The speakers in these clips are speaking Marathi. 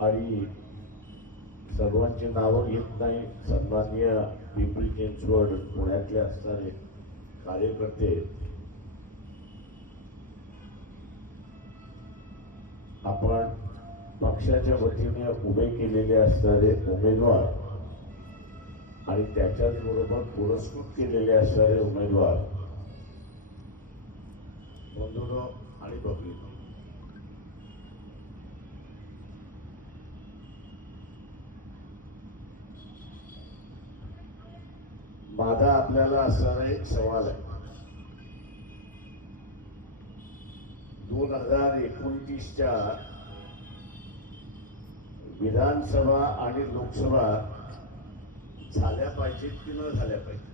आणि सर्वांची नावं घेत नाही. सन्माननीय पिंपरी चिंचवड पुण्यातले असणारे कार्यकर्ते. आपण पक्षाच्या वतीने उभे केलेले असणारे उमेदवार आणि त्याच्याच बरोबर पुरस्कृत केलेले असणारे उमेदवार. बंधुनो आणि बघितलं. बाधा आपल्याला असणारा एक सवाल आहे दोन हजार एकोणतीसच्या विधानसभा आणि लोकसभा झाल्या पाहिजेत की न झाल्या पाहिजेत?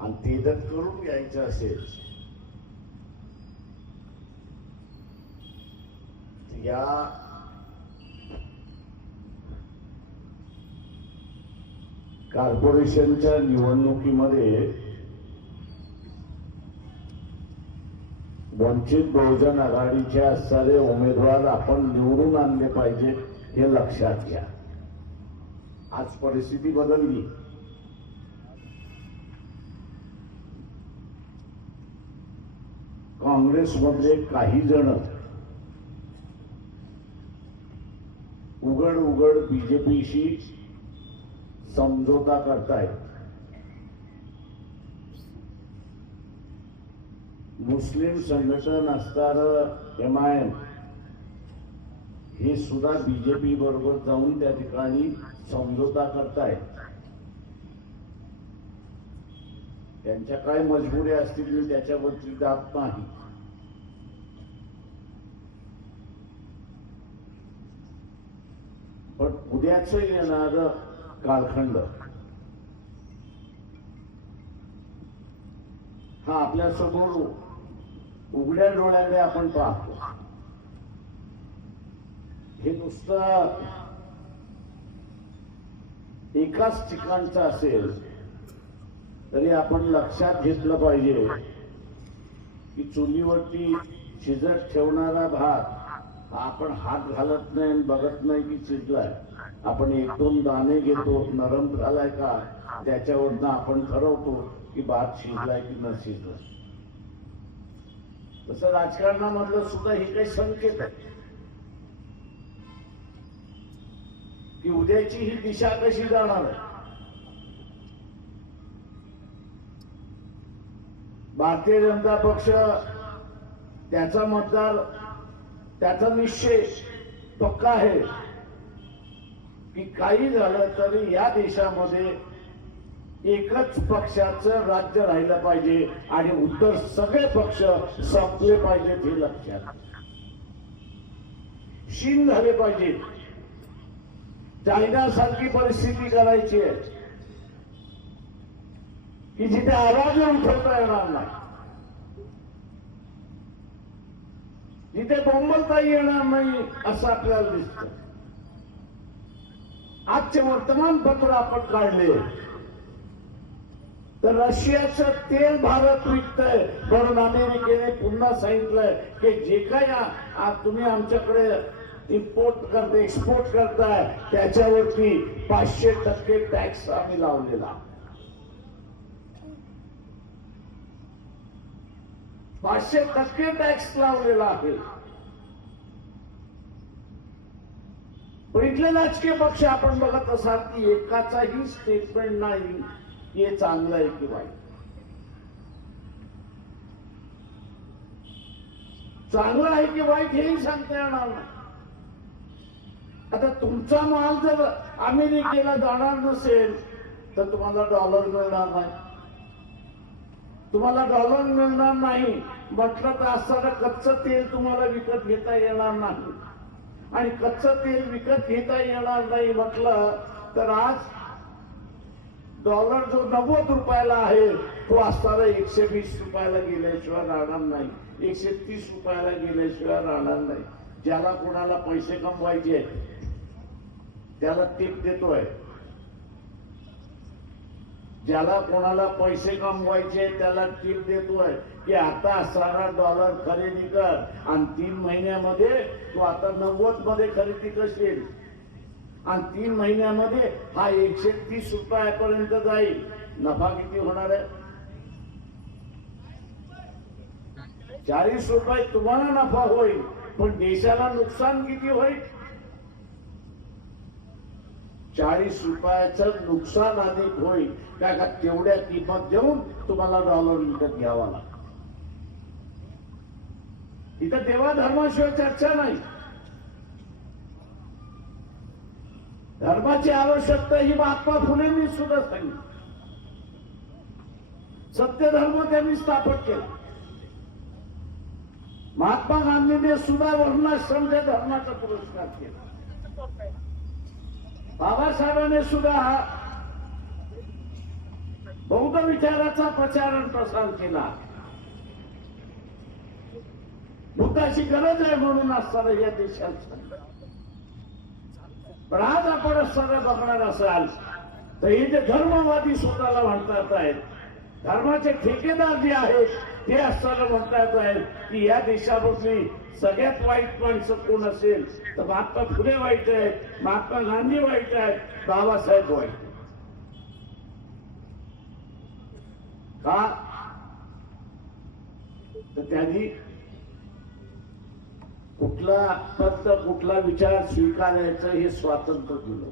आणि ते जर करून घ्यायचं असेल या कॉर्पोरेशनच्या निवडणुकीमध्ये वंचित बहुजन आघाडीचे असणारे उमेदवार आपण निवडून आणले पाहिजे हे लक्षात घ्या. आज परिस्थिती बदलली. काँग्रेसमधले काही जण उघड उघड बीजेपीशी समझोता करतायत मुस्लिम संघटन असणार एम आय एम हे सुद्धा बीजेपी बरोबर जाऊन त्या ठिकाणी समझोता करतायत त्यांच्या काय मजबुरी असतील मी त्याच्यावरती जात नाही. पण उद्याच येणार कालखंड. हा आपल्यासमोर उघड्या डोळ्याने आपण पाहतो. हे नुसतं एकाच ठिकाणचं असेल तरी आपण लक्षात घेतलं पाहिजे की चुलीवरती शिजत ठेवणारा भात आपण हात घालत नाही आणि बघत नाही की शिजलाय. आपण एक दोन दाणे घेतो नरम झालाय का? त्याच्यावरनं आपण ठरवतो की भात शिजलाय की न शिजलाय. तसं राजकारणामधलं सुद्धा हे काही संकेत आहे. की उद्याची ही दिशा कशी जाणार आहे? भारतीय जनता पक्ष त्याचा मतदार त्याचा निश्चय पक्का आहे. की काही झालं तरी या देशामध्ये एकच पक्षाचं राज्य राहिलं पाहिजे आणि उत्तर सगळे पक्ष संपले पाहिजेत हे लक्षात शीन झाले पाहिजे. चायना सारखी परिस्थिती करायची आहे. की जिथे आवाज उठवता येणार नाही. जिथे बोंबलता येणार नाही असं आपल्याला दिसत. आजचे वर्तमानपत्र आपण काढले. तर रशियाचं तेल भारत विकतंय. म्हणून अमेरिकेने पुन्हा सांगितलंय की जे काय तुम्ही आमच्याकडे इम्पोर्ट करते एक्सपोर्ट करताय त्याच्यावरती पाचशे टक्के टॅक्स आम्ही लावलेला. पाचशे टक्के टॅक्स लावलेला आहे. पण इथले राजकीय पक्ष आपण बघत असाल की एकाचाही स्टेटमेंट नाही हे चांगलं आहे की वाईट? चांगलं आहे की वाईट हेही सांगता येणार नाही. आता तुमचा माल जर अमेरिकेला जाणार नसेल तर तुम्हाला डॉलर मिळणार नाही. तुम्हाला डॉलर मिळणार नाही. म्हटलं तर असताना कच्चं तेल तुम्हाला विकत घेता येणार नाही. आणि कच्चं तेल विकत घेता येणार नाही म्हटलं तर आज डॉलर जो नव्वद रुपयाला आहे तो असताना एकशे वीस रुपयाला गेल्याशिवाय राहणार नाही. एकशे तीस रुपयाला गेल्याशिवाय राहणार नाही. ज्याला कोणाला पैसे कमवायचे त्याला टीप देतोय. ज्याला कोणाला पैसे कमवायचे त्याला टीप देतोय की आता सारा डॉलर खरेदी कर. आणि तीन महिन्यामध्ये तू आता नव्वदमध्ये खरेदी करशील. आणि तीन महिन्यामध्ये हा एकशे तीस रुपयापर्यंत जाईल. नफा किती होणार आहे? चाळीस रुपये तुम्हाला नफा होईल पण देशाला नुकसान किती होईल? चाळीस रुपयाचं नुकसान अधिक होईल. का का तेवढ्या किंमत देऊन तुम्हाला डॉलर विकत घ्यावा लागतो इथं देवा धर्माशिवाय चर्चा नाही. धर्माची आवश्यकता ही महात्मा फुलेंनी सुद्धा सांगितली. सत्य धर्म त्यांनी स्थापन केला. महात्मा गांधीने सुद्धा वर्णाश्रमच्या धर्माचा पुरस्कार केला. बाबासाहेबांनी सुद्धा हा बौद्ध विचाराचा प्रचार आणि प्रसार केला. बुद्धाची गरज आहे म्हणून असताना या देशात पण आज आपण असताना बघणार असाल तर हे जे धर्मवादी स्वतःला म्हणतात आहेत धर्माचे ठेकेदार जे आहेत ते असताना म्हणतात आहे की या देशामधली सगळ्यात वाईट माणसं कोण असेल? तर महात्मा फुले वाईट आहेत महात्मा गांधी वाईट आहेत बाबासाहेब वाईट का? तर त्यांनी कुठला पंत कुठला विचार स्वीकारायचं हे स्वातंत्र्य दिलं.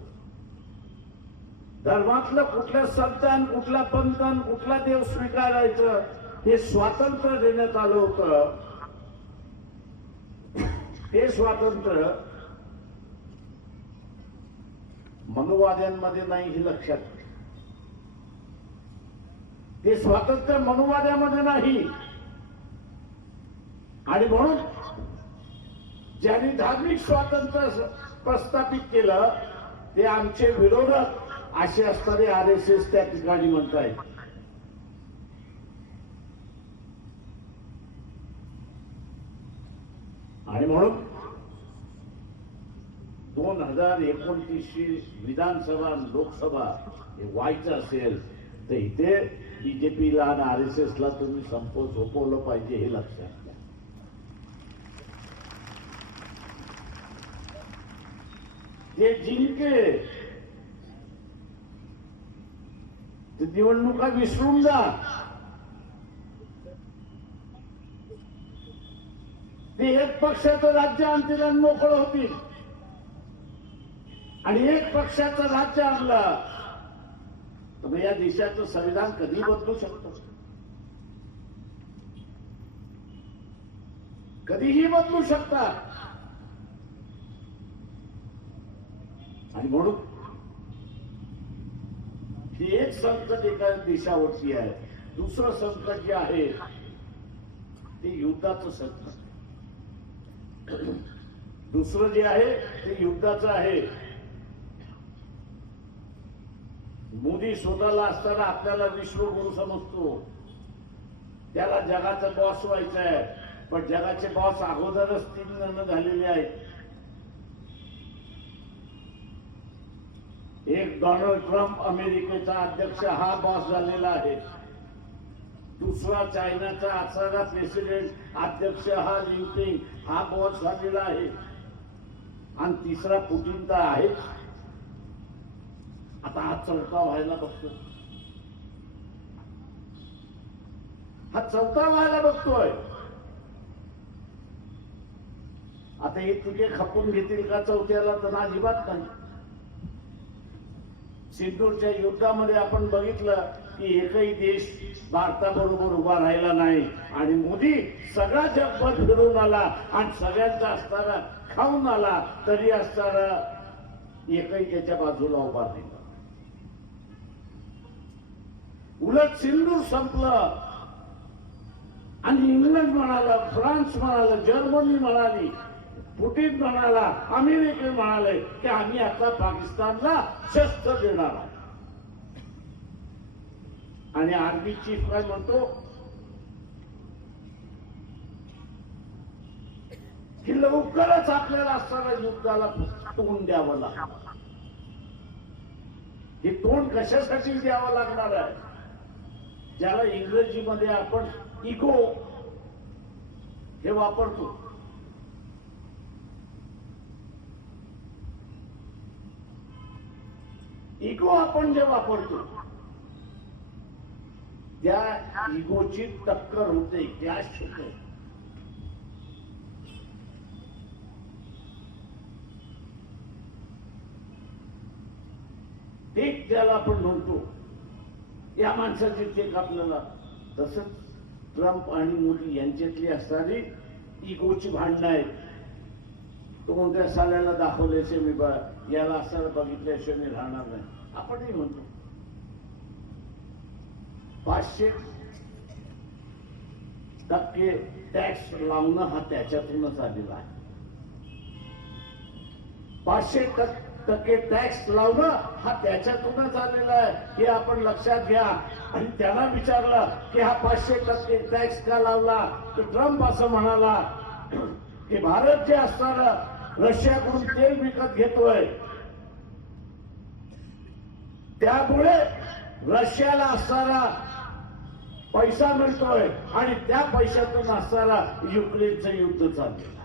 धर्मातलं कुठलं संतान कुठला पंतन कुठला देव स्वीकारायचं हे स्वातंत्र्य देण्यात आलं होत. ते स्वातंत्र्य मनुवाद्यांमध्ये नाही हे लक्षात. ते स्वातंत्र्य मनुवाद्यामध्ये नाही. आणि म्हणून ज्यांनी धार्मिक स्वातंत्र्य प्रस्थापित केलं ते आमचे विरोधक असे असणारे आर एस एस त्या ठिकाणी म्हणतायत. आणि म्हणून दोन हजार एकोणतीसची विधानसभा लोकसभा हे व्हायचं असेल तर इथे बीजेपीला आणि आर एस एसला तुम्ही संप झोपवलं पाहिजे हे लक्षात घ्या. ते जिंके. ते निवडणुका विसरून जा. ते एक पक्षाचं राज्य आणतील आणि मोकळं होतील. आणि एक पक्षाचं राज्य आणलं तर मग या देशाचं संविधान कधी बदलू शकतो? कधीही बदलू शकतात आणि म्हणून ही एक संकट एका देशावरती आहे. दुसरं संकट जे आहे ते युद्धाचं संकट. दुसरं जे आहे ते युद्धाचं आहे. मोदी स्वतःला असताना आपल्याला विश्वगुरु समजतो. त्याला जगाचा बॉस व्हायचा आहे. पण जगाचे बॉस अगोदरच तीन जण झालेले आहेत. एक डोनाल्ड ट्रम्प अमेरिकेचा अध्यक्ष हा बॉस झालेला आहे. दुसरा चायनाचा आजचा प्रेसिडेंट अध्यक्ष हा जिनपिंग हा बॉस झालेला आहे. आणि तिसरा पुटीन तर आहेच. आता हा चौथा व्हायला बघतो हा चौथा व्हायला बघतोय आता हे तुझे खपून घेतील का चौथ्याला? तर अजिबात नाही. सिंधूरच्या युद्धामध्ये आपण बघितलं की एकही देश भारताबरोबर उभा राहिला नाही. आणि मोदी सगळा जगभर फिरून आला आणि सगळ्यांचा असताना खाऊन आला तरी असताना एकही त्याच्या बाजूला उभा नाही. उलट सिंदूर संपलं. आणि इंग्लंड म्हणाला फ्रान्स म्हणाला जर्मनी म्हणाली पुटीन म्हणाला अमेरिके म्हणाले की आम्ही आता पाकिस्तानला शस्त्र देणार आहोत. आणि आर्मी चीफ काय म्हणतो? की लवकरच आपल्याला असताना युद्धाला तोंड द्यावं लागतं हे तोंड कशासाठी द्यावं लागणार आहे? ज्याला इंग्रजीमध्ये आपण इगो हे वापरतो. इगो आपण जे वापरतो त्या इगोची टक्कर होते क्लॅश होतो ते त्याला आपण म्हणतो या माणसाचे चेक आपल्याला तसंच ट्रम्प आणि मोदी यांच्यातली असणारी इगोची भांडणं आहेत. तो कोणत्या साल्याला दाखवल्याचे मी बा- याला असं बघितल्याशिवाय मी राहणार नाही. आपणही म्हणतो. पाचशे. टक्के टॅक्स लावणं हा त्याच्यातूनच आलेला आहे. पाचशे टक्के टॅक्स लावणं हा त्याच्यातूनच आलेला आहे. हे आपण लक्षात घ्या. आणि त्यांना विचारलं की हा पाचशे टक्के टॅक्स का लावला? तर ट्रम्प असं म्हणाला की भारत जे असणार रशियाकडून तेल विकत घेतोय त्यामुळे रशियाला असणारा पैसा मिळतोय आणि त्या पैशातून असणारा युक्रेनचं युद्ध चाललेलं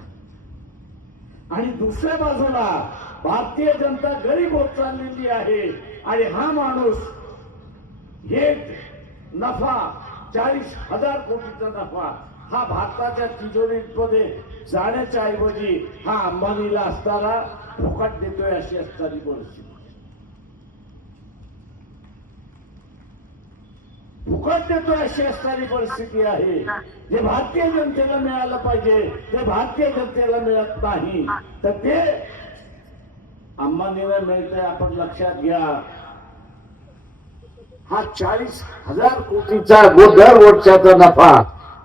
आणि दुसऱ्या बाजूला भारतीय जनता गरीब होत चाललेली आहे आणि हा माणूस हे नफा चाळीस हजार कोटीचा नफा हा भारताच्या तिजोरीमध्ये जाण्याच्या ऐवजी हा अंबानीला असताना फुकट देतोय अशी असणारी परिस्थिती. फुकट देतोय अशी असणारी परिस्थिती आहे. जे भारतीय जनतेला मिळालं पाहिजे ते भारतीय जनतेला मिळत नाही तर ते अंबानीला मिळतंय आपण लक्षात घ्या. हा चाळीस हजार कोटीचा गो- दर वर्षाचा नफा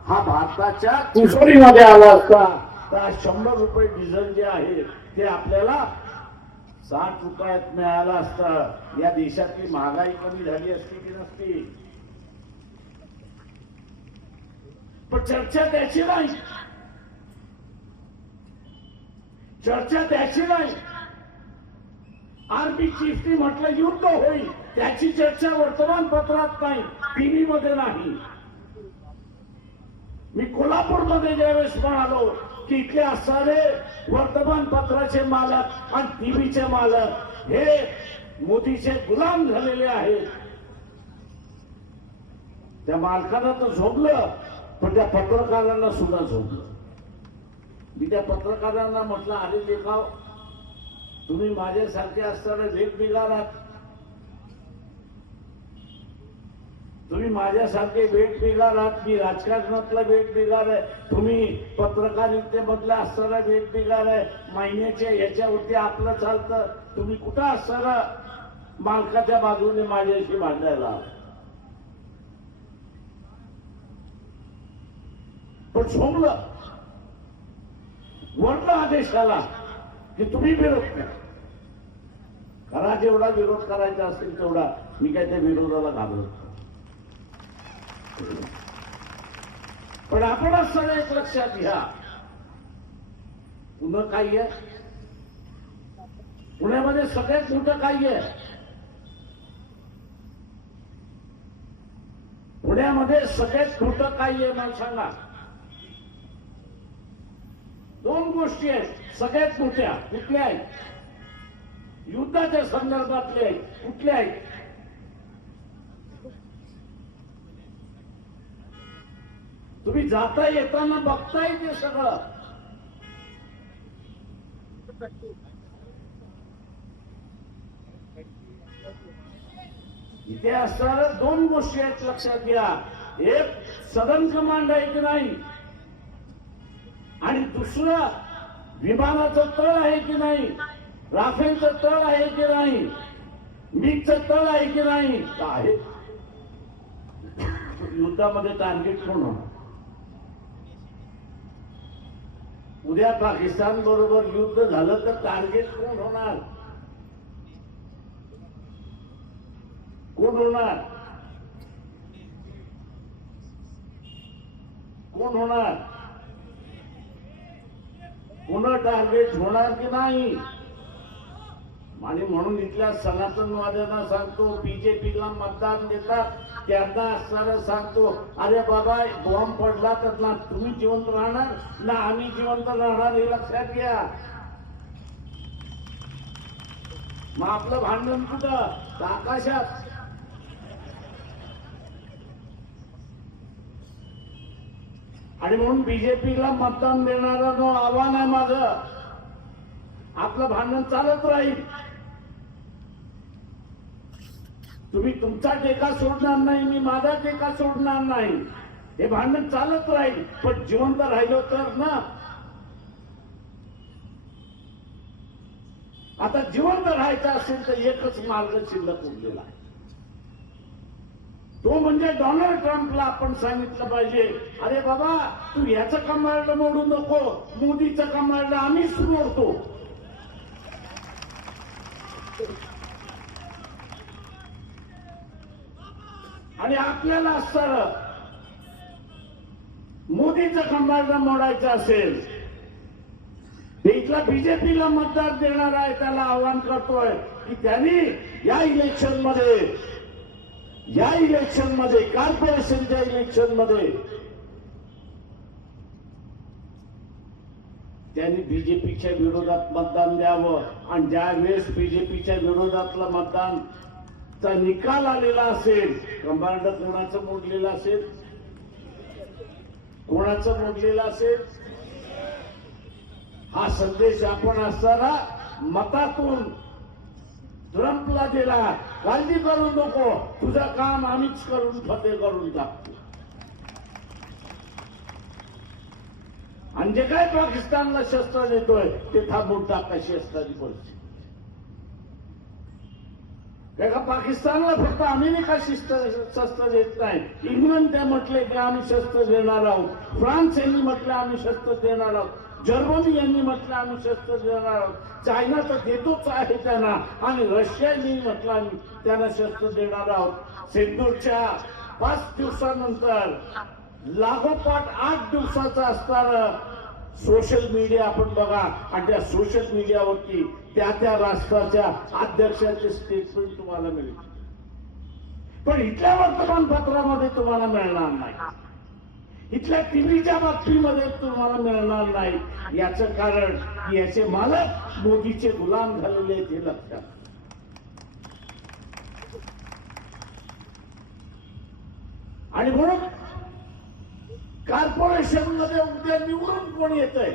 हा भारताच्या तिजोरीमध्ये आला असता. तर आज शंभर रुपये डिझेल जे आहे ते आपल्याला साठ रुपयात मिळालं असतं. या देशातली महागाई कमी झाली असती की नसती? पण चर्चा त्याची नाही. चर्चा त्याची नाही. आर्मी चीफनी म्हटलं युद्ध होईल. त्याची चर्चा वर्तमानपत्रात नाही. टीव्ही मध्ये नाही. मी कोल्हापूरमध्ये ज्यावेळेस म्हणालो की इथले असणारे वर्तमानपत्राचे मालक आणि टीव्हीचे मालक हे मोदीचे गुलाम झालेले आहेत. त्या मालकानं तर झोपलं. पण त्या पत्रकारांना सुद्धा झोपलं. मी त्या पत्रकारांना म्हटलं अरे लेखाव तुम्ही माझ्यासारखे असताना वेग बिगारात तुम्ही माझ्यासारखे भेट बिगार आहात मी राजकारणातला भेट बिगार आहे. तुम्ही पत्रकारितेमधला असताना भेट बिगार आहे. महिन्याच्या याच्यावरती आपलं चालतं. तुम्ही कुठं असताना मालकाच्या बाजूने माझ्याशी भांडायला पण सोमलं वर्ण आदेश आला की तुम्ही विरोध करा. करा जेवढा विरोध करायचा असेल तेवढा. मी काय त्या विरोधाला घाबरत पण आपण असं एक लक्षात घ्या. पुन्हा काय आहे? पुण्यामध्ये सगळ्यात मोठं काय आहे? पुण्यामध्ये सगळ्यात मोठं काय आहे मला सांगा दोन गोष्टी आहेत. सगळ्यात मोठ्या कुठल्या आहेत युद्धाच्या संदर्भातले आहेत कुठल्या आहेत तुम्ही जाता येताना बघताय ते सगळं. इथे असणाऱ्या दोन गोष्टी आहेत लक्षात घ्या. एक सदन कमांड आहे की नाही? आणि दुसरं विमानाचं तळ आहे की नाही? राफेलचं तळ आहे की नाही? मीगचं तळ आहे की नाही? आहे. युद्धामध्ये टार्गेट कोण होणार? उद्या पाकिस्तान बरोबर युद्ध झालं तर टार्गेट कोण होणार? कोण होणार? कोण होणार? पुन्हा टार्गेट होणार की नाही? आणि म्हणून इथल्या सनातनवाद्यांना सांगतो बीजेपीला मतदान देतात त्यांना असणारा सांगतो अरे बाबा बॉम्ब पडला तर ना तुम्ही जिवंत राहणार ना आम्ही जिवंत राहणार हे लक्षात घ्या. मग आपलं भांडण कुठं? आकाशात. आणि म्हणून बीजेपीला मतदान देणारा जो आव्हान आहे माझं आपलं भांडण चालत राहील. तुम्ही तुमचा टेका सोडणार नाही मी माझा टेका सोडणार नाही. हे भांडण चालत राहील पण जिवंत राहिलो तर ना. आता जिवंत राहायचं असेल तर एकच मार्ग शिल्लक उरलेला आहे. तो म्हणजे डोनाल्ड ट्रम्पला आपण सांगितलं पाहिजे. अरे बाबा तू याचं कमांड मोडू नको. मोदीचं कमांड आम्हीच मोडतो. आणि आपल्याला असतं मोदीचं कमांड मोडायचं असेल इथला बीजेपीला मतदार देणार आहे त्याला आव्हान करतोय की त्यांनी या इलेक्शनमध्ये या इलेक्शनमध्ये कॉर्पोरेशनच्या इलेक्शनमध्ये त्यांनी बीजेपीच्या विरोधात मतदान द्यावं. आणि ज्या वेळेस बीजेपीच्या विरोधातलं मतदानचा निकाल आलेला असेल कंबार्ड कोणाचं मोडलेलं असेल? कोणाचं मोडलेलं असेल? हा संदेश आपण असताना मतातून ट्रम्पला दिला काळजी करू नको. तुझं काम आम्हीच करून फते करून टाकतो आणि जे काय पाकिस्तानला शस्त्र देतोय ते थांबून टाका शस्त्राची परिस्थिती काय का पाकिस्तानला फक्त अमेरिका शिस्त शस्त्र देत नाही? इंग्लंड त्या म्हटले की आम्ही शस्त्र देणार आहोत. फ्रान्स यांनी म्हटलं आम्ही शस्त्र देणार आहोत. जर्मनी यांनी म्हटलं आम्ही शस्त्र देणार आहोत. चायना तर देतोच आहे त्यांना. आणि रशियानी म्हटलं आम्ही त्यांना शस्त्र देणार आहोत. सिंदूरच्या पाच दिवसानंतर लागोपाठ आठ दिवसाचा असणार सोशल मीडिया आपण बघा. आणि त्या सोशल मीडियावरती त्या त्या राष्ट्राच्या अध्यक्षाचे स्टेटमेंट तुम्हाला मिळेल. पण इथल्या वर्तमानपत्रामध्ये तुम्हाला मिळणार नाही. इथल्या टीव्हीच्या बातमीमध्ये तुम्हाला मिळणार नाही. याच कारण याचे मालक मोदीचे गुलाम झालेले हे लक्षात. आणि म्हणून कॉर्पोरेशनमध्ये उद्या निवडून कोण येत आहे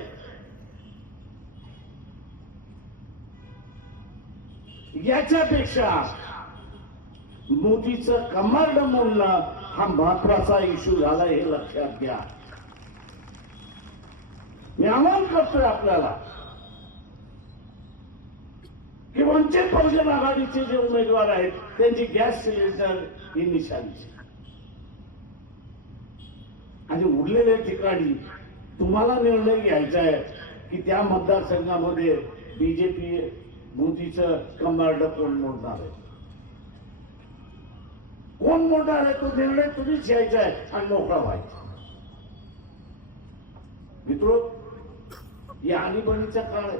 याच्यापेक्षा मोदीचं कमांड मोडणं हा महत्त्वाचा इश्यू झाला हे लक्षात घ्या. मी आवाहन करतोय आपल्याला की वंचित बहुजन आघाडीचे जे उमेदवार आहेत त्यांची गॅस सिलेंडर ही निशाणीची. आणि उरलेल्या ठिकाणी तुम्हाला निर्णय घ्यायचा आहे की त्या मतदारसंघामध्ये बीजेपी मोदीचं कंबार्ड कोण मोडणार आहे? कोण मोठा आहे तो निर्णय तुम्हीच घ्यायचा आहे आणि मोकळा व्हायचा. मित्रो या आणीबाणीचा काळ आहे.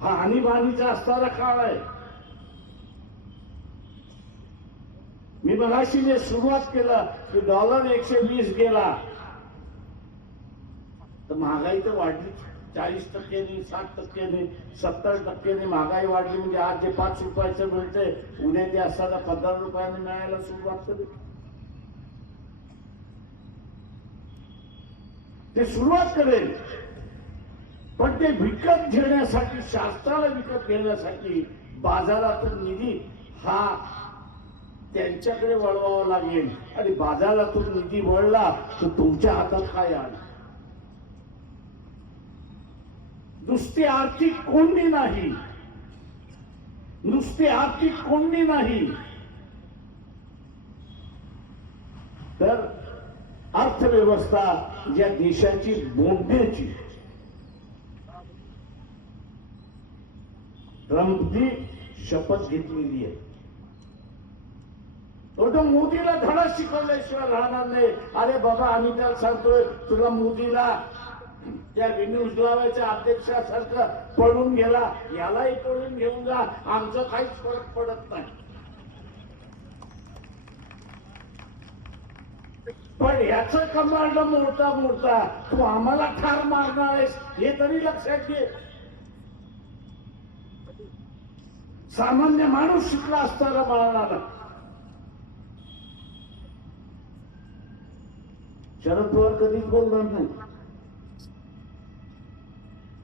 हा आणीबाणीचा असणारा काळ आहे. मी मगाशी जे सुरुवात केला की डॉलर एकशे वीस गेला. तर महागाई तर वाढलीच. चाळीस टक्क्यांनी साठ टक्क्यांनी सत्तर टक्क्यांनी महागाई वाढली म्हणजे आज जे पाच रुपयाचं मिळतंय उद्या ते असताना पंधरा रुपयाने मिळायला सुरुवात करेल ते सुरुवात करेल. पण ते विकत घेण्यासाठी शास्त्राला विकत घेण्यासाठी बाजारातून निधी हा त्यांच्याकडे वळवावा लागेल. आणि बाजारातून निधी वळला तर तुमच्या हातात काय आलं? नुसती आर्थिक कोंडी नाही. नुसती आर्थिक कोंडी नाही. तर अर्थव्यवस्था या देशाची बोंडण्याची ट्रम्पनी शपथ घेतलेली आहे. तो मोदीला धडा शिकवल्याशिवाय राहणार नाही. अरे बाबा आम्ही त्याला सांगतोय तुला मोदीला त्या विनियोजनाच्या अध्यक्षासारखं पळून गेला. यालाही पळून घेऊन जा. आमचं काहीच फरक पडत नाही. पण याच कमांड मोडता मोडता तू आम्हाला ठार मारणार आहेस हे तरी लक्षात घे. सामान्य माणूस शिकला असताना मला शरद पवार कधीच बोलणार नाही?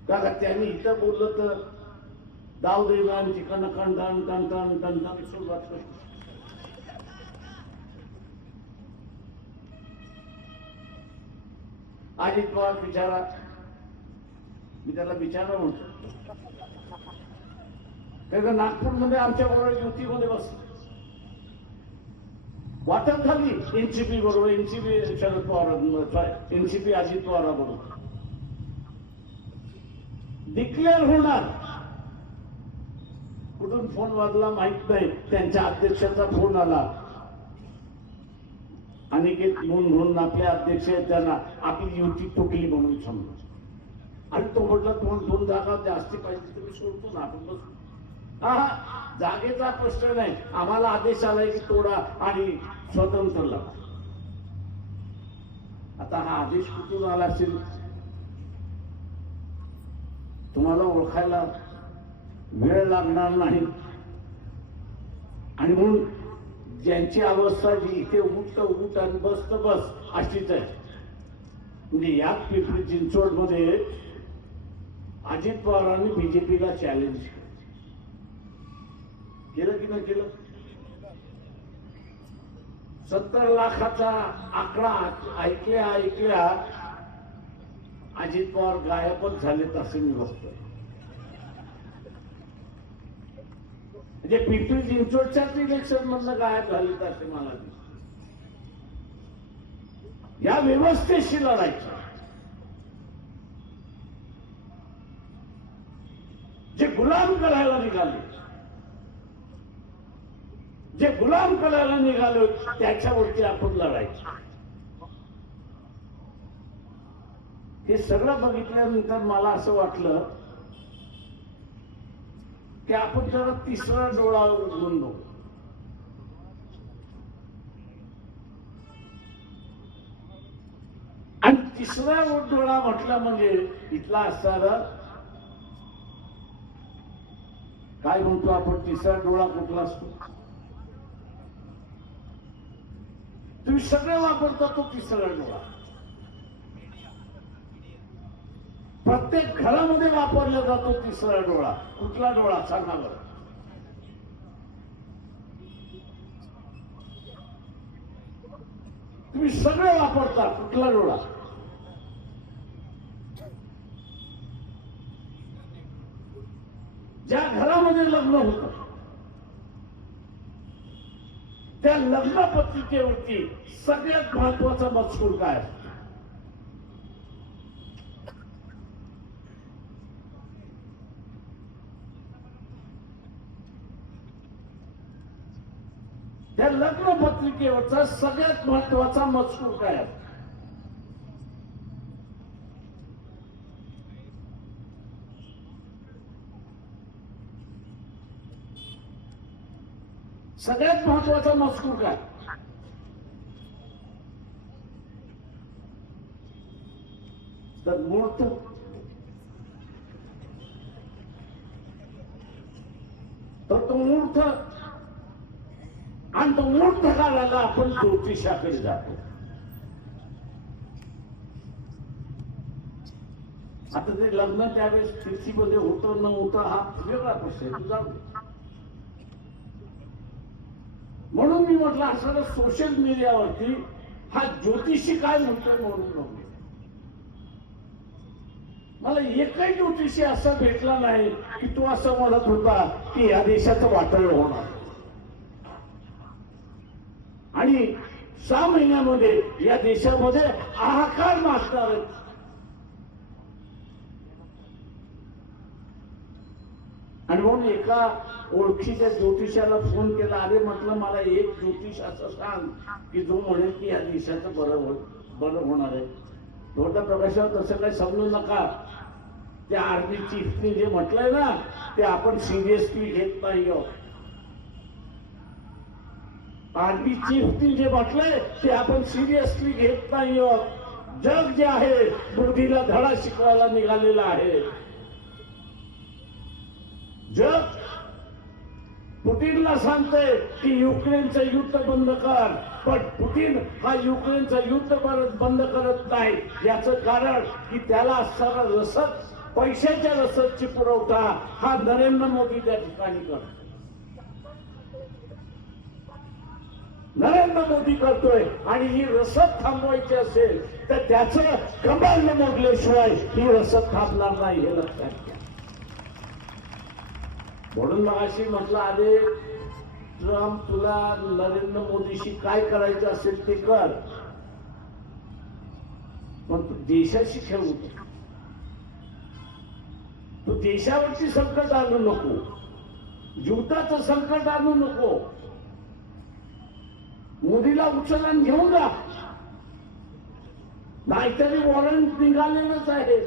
का का त्यांनी इथं बोललं तर दाव देवान तिकडनं कणकण कणकण कणकण सुरुवात करतो अजित पवार बिचारा मी त्याला बिचारा म्हणतो. त्याचं नागपूरमध्ये आमच्या बरोबर युतीमध्ये बस. वाटप झाली एनसीपी बरोबर एनसीपी शरद पवार एनसीपी अजित पवार बरोबर डिक्लेअर होणार. कुठून फोन वाजला माहीत नाही. त्यांच्या अध्यक्षाचा फोन आला. अनिकेत म्हणून म्हणून आपले अध्यक्ष आहेत त्यांना. आपली युती तुटली म्हणून समजा आणि तो म्हटलं दोन दोन जागा जास्ती पाहिजे तुम्ही सोडतो ना आपण बस. हा हा, जागेचा प्रश्न नाही. आम्हाला आदेश आलाय की तोडा आणि स्वतंत्र लढा. आता हा आदेश कुठून आला असेल? तुम्हाला ओळखायला वेळ लागणार नाही. आणि म्हणून ज्यांची अवस्था जी इथे उठ उठ आणि बस तर बस अशीच आहे. म्हणजे याच पिंपरी चिंचवडमध्ये अजित पवारांनी बीजेपीला चॅलेंज केलं की नाही केलं? सत्तर लाखाचा आकडा ऐकल्या ऐकल्या अजित पवार गायबच झालेत असे मी बघतोय. म्हणजे पिंपरी चिंचवडच्याच इलेक्शन मधलं गायब झालेत असे मला दिसत या व्यवस्थेशी लढायचं. जे गुलाम करायला निघाले जे गुलाम करायला निघाले त्याच्यावरती आपण लढायचं. हे सगळं बघितल्यानंतर मला असं वाटलं की आपण जरा तिसरा डोळा उघडून बघू. आणि तिसरा डोळा म्हटला म्हणजे इथला असणारा काय म्हणतो आपण तिसरा डोळा कुठला असतो? तुम्ही सगळं वापरता तो तिसरा डोळा. प्रत्येक घरामध्ये वापरला जातो तिसरा डोळा. कुठला डोळा? सांगा बरं. तुम्ही सगळं वापरता. कुठला डोळा? ज्या घरामध्ये लग्न होत त्या लग्न पत्रिकेवरती सगळ्यात महत्त्वाचा मजकूर काय? असतो त्या लग्न पत्रिकेवरचा सगळ्यात महत्त्वाचा मजकूर काय सगळ्यात महत्त्वाचा मजकूर काय? तर मूर्त. तर तो मूर्त आणि तो मूर्त काढायला आपण ज्योतिषाकडे जातो. आता ते लग्न त्यावेळेस तिथीमध्ये होतं न होतं हा वेगळा प्रश्न आहे. तुझा म्हणून मी म्हटलं असं सोशल मीडियावरती हा ज्योतिषी काय म्हणतोय म्हणून मला एकही ज्योतिषी असा भेटला नाही की तो असं म्हणत होता की या देशाचं वाटळ होणार. आणि सहा महिन्यामध्ये या देशामध्ये हाहाकार मासणार आहेत. आणि म्हणून एका ओळखीच्या ज्योतिषाला फोन केला अरे म्हटलं मला एक ज्योतिष असं सांग की जो म्हणेल की या देशाचं बरं हो बरं होणार आहे. थोडा प्रकाशावर तसं काही समजू नका. त्या आर्मी चीफने जे म्हटलंय ना ते आपण सिरियसली घेत नाही आहोत. आर्मी चीफनी जे म्हटलंय ते आपण सिरियसली घेत नाही आहोत. जग जे आहे मोदीला धडा शिकवायला निघालेला आहे. जग पुतीनला सांगतय की युक्रेनचं युद्ध बंद कर पण पुतीन हा युक्रेनचं युद्ध परत बंद करत नाही. याच कारण की त्याला असणारा रसद पैशाच्या रसदची पुरवठा हा नरेंद्र मोदी त्या ठिकाणी करतो. नरेंद्र मोदी करतोय आणि ही रसद थांबवायची असेल तर त्याचं कमाल मोडल्याशिवाय ही रसद थांबणार नाही हे लक्षात घ्या. म्हणून मग अशी म्हटलं आले ट्रम्प तुला नरेंद्र मोदीशी काय करायचं असेल ते कर. पण तू देशाशी खेळू तू देशावरची संकट आणू नको. युद्धाचं संकट आणू नको. मोदीला उचल घेऊन जा. नाहीतरी वॉरंट निघालेलंच आहे.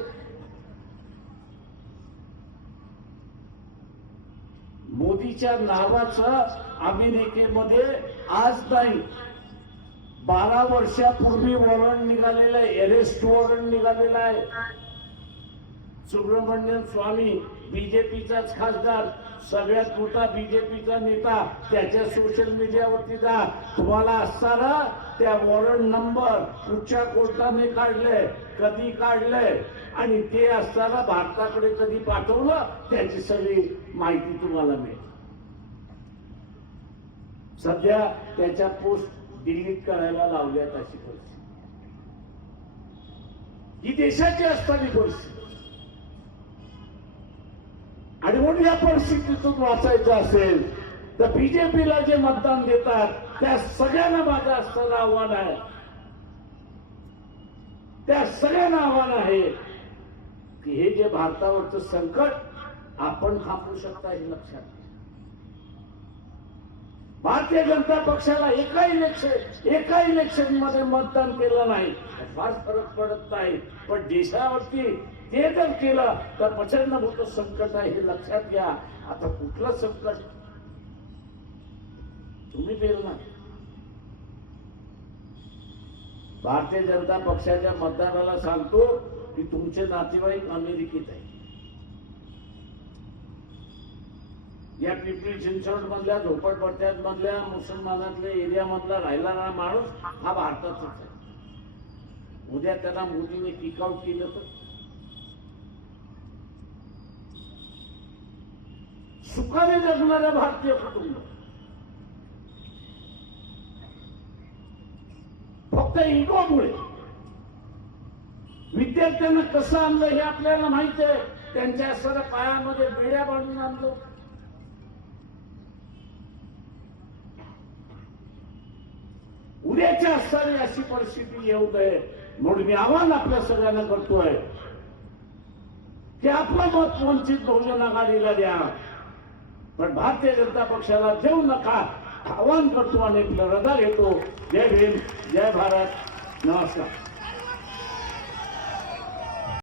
मोदीच्या नावाचं अमेरिकेमध्ये आज नाही. बारा वर्षापूर्वी वॉरंट निघालेलं आहे. अरेस्ट वॉरंट निघालेलं आहे. सुब्रमण्यम स्वामी बीजेपीचाच खासदार. सगळ्यात मोठा बीजेपीचा नेता त्याच्या सोशल मीडियावरती जा. तुम्हाला असताना त्या वॉरंट नंबर कुठच्या कोर्टाने काढले कधी काढले? आणि ते असताना भारताकडे कधी पाठवलं? त्याची सगळी माहिती तुम्हाला मिळेल. सध्या त्याच्या पोस्ट डिलीट करायला लावल्यात अशी परिस्थिती. ही देशाची असताना परिस्थिती आणि म्हणून या परिस्थितीतून वाचायचं असेल तर बीजेपीला जे मतदान देतात त्या सगळ्यांना माझं असताना आव्हान आहे. त्या सगळ्यांना आव्हान आहे की हे जे भारतावरचं संकट आपण थांबवू शकता हे लक्षात भारतीय जनता पक्षाला एका इलेक्शन एका इलेक्शनमध्ये मतदान केलं नाही. फार फरक पडत नाही. पण देशावरती ते जर केलं तर प्रचंड मोठं संकट आहे हे लक्षात घ्या. आता कुठलं संकट? तुम्ही पेरणार भारतीय जनता पक्षाच्या मतदाराला सांगतो की तुमचे नातेवाईक अमेरिकेत आहे. या पिंपरी चिंचवड मधल्या झोपडपट्ट्यात मधल्या मुसलमानातल्या एरिया मधला राहिलेला माणूस हा भारताचाच आहे. उद्या त्याला मोदीने पिकआउट केलं तर? सुखाने जगणाऱ्या भारतीय कुटुंब. फक्त इगोमुळे विद्यार्थ्यांना कसं आणलं हे आपल्याला माहीत आहे. त्यांच्या सर पायामध्ये बेड्या बांधून आणलं. उद्याच्या असताना अशी परिस्थिती येऊ नये म्हणून मी आव्हान आपल्या सगळ्यांना करतोय. की आपलं मत वंचित बहुजन आघाडीला द्या. पण भारतीय जनता पक्षाला देऊ नका. आवाहन करतो आणि आपलं रजा घेतो जय भीम जय भारत. नमस्कार.